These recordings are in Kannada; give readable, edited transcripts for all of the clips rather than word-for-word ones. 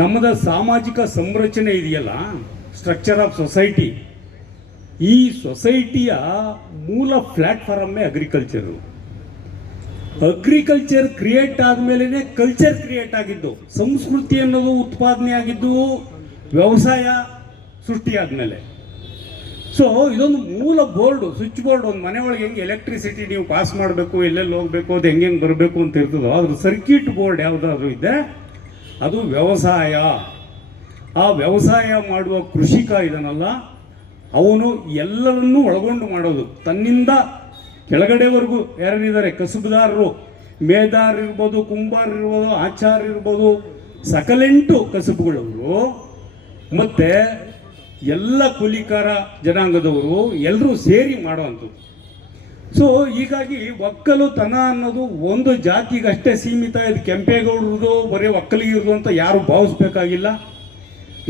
ನಮ್ಮದ ಸಾಮಾಜಿಕ ಸಂರಚನೆ ಇದೆಯಲ್ಲ, ಸ್ಟ್ರಕ್ಚರ್ ಆಫ್ ಸೊಸೈಟಿ, ಈ ಸೊಸೈಟಿಯ ಮೂಲ ಪ್ಲಾಟ್ಫಾರ್ಮೇ ಅಗ್ರಿಕಲ್ಚರು. ಅಗ್ರಿಕಲ್ಚರ್ ಕ್ರಿಯೇಟ್ ಆದಮೇಲೆ ಕಲ್ಚರ್ ಕ್ರಿಯೇಟ್ ಆಗಿದ್ದು, ಸಂಸ್ಕೃತಿ ಅನ್ನೋದು ಉತ್ಪಾದನೆ ಆಗಿದ್ದು ವ್ಯವಸಾಯ ಸೃಷ್ಟಿಯಾದಮೇಲೆ. ಸೊ ಇದೊಂದು ಮೂಲ ಬೋರ್ಡು, ಸ್ವಿಚ್ ಬೋರ್ಡ್. ಒಂದು ಮನೆ ಒಳಗೆ ಹೆಂಗೆ ಎಲೆಕ್ಟ್ರಿಸಿಟಿ ನೀವು ಪಾಸ್ ಮಾಡಬೇಕು, ಎಲ್ಲೆಲ್ಲಿ ಹೋಗಬೇಕು, ಅದು ಹೆಂಗೆ ಬರಬೇಕು ಅಂತ ಇರ್ತದೋ, ಅದ್ರ ಸರ್ಕ್ಯೂಟ್ ಬೋರ್ಡ್ ಯಾವುದಾದ್ರೂ ಇದೆ ಅದು ವ್ಯವಸಾಯ. ಆ ವ್ಯವಸಾಯ ಮಾಡುವ ಕೃಷಿಕ ಇದನ್ನಲ್ಲ, ಅವನು ಎಲ್ಲರನ್ನೂ ಒಳಗೊಂಡು ಮಾಡೋದು. ತನ್ನಿಂದ ಕೆಳಗಡೆವರೆಗೂ ಯಾರಿದ್ದಾರೆ, ಕಸುಬುದಾರರು, ಮೇದಾರ್ ಇರ್ಬೋದು, ಕುಂಬಾರ್ ಇರ್ಬೋದು, ಆಚಾರ ಇರ್ಬೋದು, ಸಕಲೆಂಟು ಕಸುಬುಗಳವರು, ಮತ್ತು ಎಲ್ಲ ಕೂಲಿಕಾರ ಜನಾಂಗದವರು ಎಲ್ಲರೂ ಸೇರಿ ಮಾಡೋವಂಥದ್ದು. ಸೊ ಹೀಗಾಗಿ ಒಕ್ಕಲುತನ ಅನ್ನೋದು ಒಂದು ಜಾತಿಗಷ್ಟೇ ಸೀಮಿತ. ಇದು ಕೆಂಪೇಗೌಡರದು ಬರೀ ಒಕ್ಕಲಿಗಿರೋದು ಅಂತ ಯಾರು ಭಾವಿಸ್ಬೇಕಾಗಿಲ್ಲ.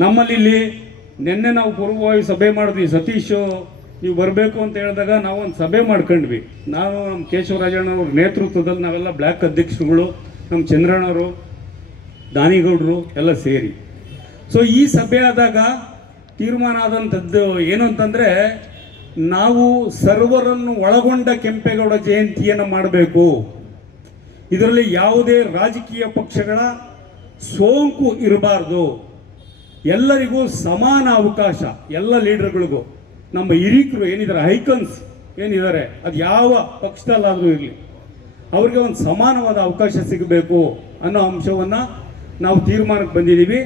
ನಮ್ಮಲ್ಲಿ ಇಲ್ಲಿ ನಿನ್ನೆ ನಾವು ಪೂರ್ವವಾಗಿ ಸಭೆ ಮಾಡಿದ್ವಿ. ಸತೀಶ್ ನೀವು ಬರಬೇಕು ಅಂತ ಹೇಳಿದಾಗ ನಾವೊಂದು ಸಭೆ ಮಾಡ್ಕೊಂಡ್ವಿ. ನಾನು ನಮ್ಮ ಕೇಶವರಾಜಣ್ಣವ್ರ ನೇತೃತ್ವದಲ್ಲಿ ನಾವೆಲ್ಲ ಬ್ಲ್ಯಾಕ್ ಅಧ್ಯಕ್ಷರುಗಳು, ನಮ್ಮ ಚಂದ್ರಣ್ಣವರು, ದಾನಿಗೌಡರು ಎಲ್ಲ ಸೇರಿ. ಸೊ ಈ ಸಭೆ ಆದಾಗ ತೀರ್ಮಾನ ಆದಂಥದ್ದು ಏನು ಅಂತಂದರೆ, ನಾವು ಸರ್ವರನ್ನು ಒಳಗೊಂಡ ಕೆಂಪೇಗೌಡ ಜಯಂತಿಯನ್ನು ಮಾಡಬೇಕು. ಇದರಲ್ಲಿ ಯಾವುದೇ ರಾಜಕೀಯ ಪಕ್ಷಗಳ ಸೋಂಕು ಇರಬಾರ್ದು. ಎಲ್ಲರಿಗೂ ಸಮಾನ ಅವಕಾಶ, ಎಲ್ಲ ಲೀಡರ್ಗಳಿಗೂ, ನಮ್ಮ ಹಿರೀಕರು ಏನಿದ್ದಾರೆ, ಐಕನ್ಸ್ ಏನಿದ್ದಾರೆ, ಅದು ಯಾವ ಪಕ್ಷದಲ್ಲಾದರೂ ಇರಲಿ, ಅವ್ರಿಗೆ ಒಂದು ಸಮಾನವಾದ ಅವಕಾಶ ಸಿಗಬೇಕು ಅನ್ನೋ ಅಂಶವನ್ನು ನಾವು ತೀರ್ಮಾನಕ್ಕೆ ಬಂದಿದ್ದೀವಿ.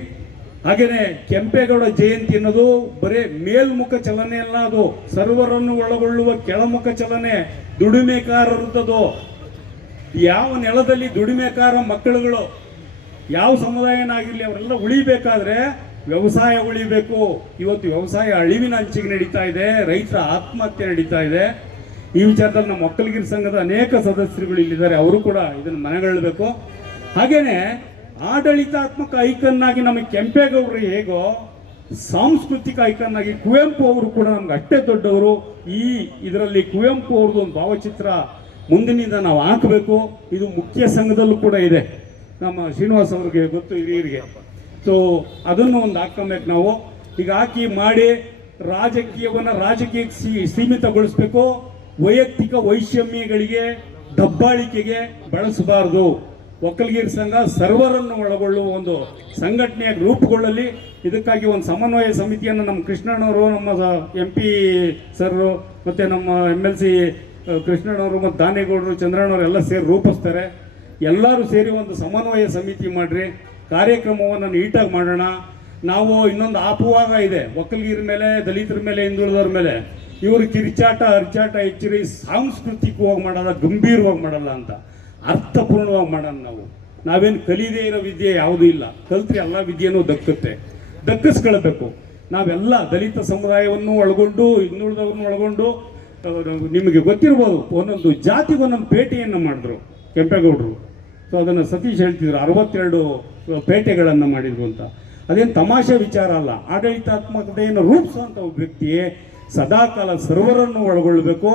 ಹಾಗೆಯೇ ಕೆಂಪೇಗೌಡ ಜಯಂತಿ ಅನ್ನೋದು ಬರೀ ಮೇಲ್ಮುಖ ಚಲನೆ ಅಲ್ಲ, ಅದು ಸರ್ವರನ್ನು ಒಳಗೊಳ್ಳುವ ಕೆಳಮುಖ ಚಲನೆ. ದುಡಿಮೆಕಾರರದ್ದು, ಯಾವ ನೆಲದಲ್ಲಿ ದುಡಿಮೆಕಾರ ಮಕ್ಕಳುಗಳು, ಯಾವ ಸಮುದಾಯನಾಗಿರಲಿ, ಅವರೆಲ್ಲ ಉಳಿಬೇಕಾದ್ರೆ ವ್ಯವಸಾಯ ಉಳಿಬೇಕು. ಇವತ್ತು ವ್ಯವಸಾಯ ಅಳಿವಿನ ಅಂಚಿಗೆ ನಡೀತಾ ಇದೆ, ರೈತರ ಆತ್ಮಹತ್ಯೆ ನಡೀತಾ ಇದೆ. ಈ ವಿಚಾರದಲ್ಲಿ ನಮ್ಮ ಒಕ್ಕಲಿಗರ ಸಂಘದ ಅನೇಕ ಸದಸ್ಯರುಗಳು ಇಲ್ಲಿದ್ದಾರೆ, ಅವರು ಕೂಡ ಇದನ್ನು ಮನಗೊಳ್ಳಬೇಕು. ಹಾಗೇನೆ ಆಡಳಿತಾತ್ಮಕ ಐಕನ್ ಆಗಿ ನಮಗೆ ಕೆಂಪೇಗೌಡರು ಹೇಗೋ, ಸಾಂಸ್ಕೃತಿಕ ಐಕನ್ ಆಗಿ ಕುವೆಂಪು ಅವರು ಕೂಡ ನಮ್ಗೆ ಅಷ್ಟೇ ದೊಡ್ಡವರು. ಈ ಇದರಲ್ಲಿ ಕುವೆಂಪು ಅವ್ರದ್ದು ಒಂದು ಭಾವಚಿತ್ರ ಮುಂದಿನಿಂದ ನಾವು ಹಾಕಬೇಕು. ಇದು ಮುಖ್ಯ ಸಂಘದಲ್ಲೂ ಕೂಡ ಇದೆ, ನಮ್ಮ ಶ್ರೀನಿವಾಸ್ ಅವ್ರಿಗೆ ಗೊತ್ತು, ಹಿರಿಯರಿಗೆ. ಸೊ ಅದನ್ನು ಒಂದು ಹಾಕ್ಕೊಬೇಕು ನಾವು. ಈಗ ಹಾಕಿ ಮಾಡಿ ರಾಜಕೀಯವನ್ನು ರಾಜಕೀಯಕ್ಕೆ ಸೀಮಿತಗೊಳಿಸ್ಬೇಕು. ವೈಯಕ್ತಿಕ ವೈಷಮ್ಯಗಳಿಗೆ, ದಬ್ಬಾಳಿಕೆಗೆ ಬಳಸಬಾರ್ದು. ಒಕ್ಕಲಿಗರ ಸಂಘ ಸರ್ವರನ್ನು ಒಳಗೊಳ್ಳುವ ಒಂದು ಸಂಘಟನೆಯಾಗಿ ರೂಪುಗೊಳ್ಳಲಿ. ಇದಕ್ಕಾಗಿ ಒಂದು ಸಮನ್ವಯ ಸಮಿತಿಯನ್ನು ನಮ್ಮ ಕೃಷ್ಣಣ್ಣವರು, ನಮ್ಮ MP ಸರ್, ಮತ್ತು ನಮ್ಮ MLC ಕೃಷ್ಣಣ್ಣವರು ಮತ್ತು ದಾನೇಗೌಡರು, ಚಂದ್ರಣ್ಣವರು ಎಲ್ಲ ಸೇರಿ ರೂಪಿಸ್ತಾರೆ. ಎಲ್ಲರೂ ಸೇರಿ ಒಂದು ಸಮನ್ವಯ ಸಮಿತಿ ಮಾಡಿರಿ, ಕಾರ್ಯಕ್ರಮವನ್ನು ನೀಟಾಗಿ ಮಾಡೋಣ. ನಾವು ಇನ್ನೊಂದು ಅಪವಾದ ಇದೆ ಒಕ್ಕಲಿಗರ ಮೇಲೆ, ದಲಿತರ ಮೇಲೆ, ಹಿಂದುಳಿದವ್ರ ಮೇಲೆ. ಇವರು ಕಿರಿಚಾಟ ಅರಿಚಾಟ ಹೆಚ್ಚಿರಿ ಸಾಂಸ್ಕೃತಿಕವಾಗಿ ಮಾಡಲ್ಲ, ಗಂಭೀರವಾಗಿ ಮಾಡಲ್ಲ ಅಂತ ಅರ್ಥಪೂರ್ಣವಾಗಿ ಮಾಡೋಣ. ನಾವೇನು ಕಲಿಯದೇ ಇರೋ ವಿದ್ಯೆ ಯಾವುದೂ ಇಲ್ಲ, ಕಲ್ತ್ರೆ ಎಲ್ಲ ವಿದ್ಯೆನೂ ದಕ್ಕಿಸ್ಕೊಳ್ಬೇಕು. ನಾವೆಲ್ಲ ದಲಿತ ಸಮುದಾಯವನ್ನು ಒಳಗೊಂಡು, ಹಿಂದುಳಿದವ್ರನ್ನ ಒಳಗೊಂಡು, ನಿಮಗೆ ಗೊತ್ತಿರ್ಬೋದು, ಒಂದೊಂದು ಜಾತಿಗೆ ಒಂದೊಂದು ಪೇಟೆಯನ್ನು ಮಾಡಿದ್ರು ಕೆಂಪೇಗೌಡರು. ಸೊ ಅದನ್ನು ಸತೀಶ್ ಹೇಳ್ತಿದ್ರು, 62 ಪೇಟೆಗಳನ್ನು ಮಾಡಿದ್ರು ಅಂತ. ಅದೇನು ತಮಾಷೆ ವಿಚಾರ ಅಲ್ಲ. ಆಡಳಿತಾತ್ಮಕತೆಯನ್ನು ರೂಪಿಸುವಂಥ ಒಬ್ಬ ವ್ಯಕ್ತಿಯೇ ಸದಾಕಾಲ ಸರ್ವರನ್ನು ಒಳಗೊಳ್ಳಬೇಕು.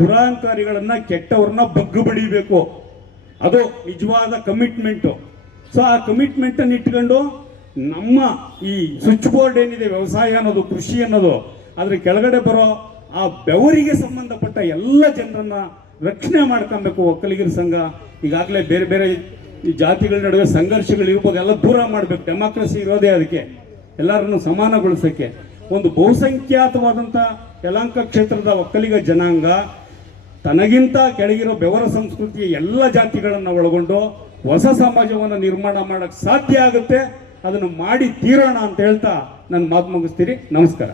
ದುರಾಂಕಾರಿಗಳನ್ನು, ಕೆಟ್ಟವ್ರನ್ನ ಬಗ್ಗು ಬಡಿಬೇಕು. ಅದು ನಿಜವಾದ ಕಮಿಟ್ಮೆಂಟು. ಸೊ ಆ ಕಮಿಟ್ಮೆಂಟನ್ನು ಇಟ್ಕೊಂಡು ನಮ್ಮ ಈ ಸ್ವಿಚ್ ಬೋರ್ಡ್ ಏನಿದೆ, ವ್ಯವಸಾಯ ಅನ್ನೋದು, ಕೃಷಿ ಅನ್ನೋದು, ಅದ್ರ ಕೆಳಗಡೆ ಬರೋ ಆ ಬೆವರಿಗೆ ಸಂಬಂಧಪಟ್ಟ ಎಲ್ಲ ಜನರನ್ನ ರಕ್ಷಣೆ ಮಾಡ್ಕೊಬೇಕು. ಒಕ್ಕಲಿಗರ ಸಂಘ ಈಗಾಗಲೇ ಬೇರೆ ಬೇರೆ ಈ ಜಾತಿಗಳ ನಡುವೆ ಸಂಘರ್ಷಗಳು ಇರ್ಬೋದು, ಎಲ್ಲ ದೂರ ಮಾಡಬೇಕು. ಡೆಮಾಕ್ರಸಿ ಇರೋದೇ ಅದಕ್ಕೆ, ಎಲ್ಲರನ್ನು ಸಮಾನಗೊಳಿಸೋಕ್ಕೆ. ಒಂದು ಬಹುಸಂಖ್ಯಾತವಾದಂಥ ಯಲಹಂಕ ಕ್ಷೇತ್ರದ ಒಕ್ಕಲಿಗ ಜನಾಂಗ ತನಗಿಂತ ಕೆಳಗಿರೋ ಬೆವರ ಸಂಸ್ಕೃತಿಯ ಎಲ್ಲ ಜಾತಿಗಳನ್ನು ಒಳಗೊಂಡು ಹೊಸ ಸಮಾಜವನ್ನು ನಿರ್ಮಾಣ ಮಾಡೋಕ್ಕೆ ಸಾಧ್ಯ ಆಗುತ್ತೆ. ಅದನ್ನು ಮಾಡಿ ತೀರೋಣ ಅಂತ ಹೇಳ್ತಾ ನನ್ನ ಮಾತು ಮುಗಿಸ್ತೀರಿ. ನಮಸ್ಕಾರ.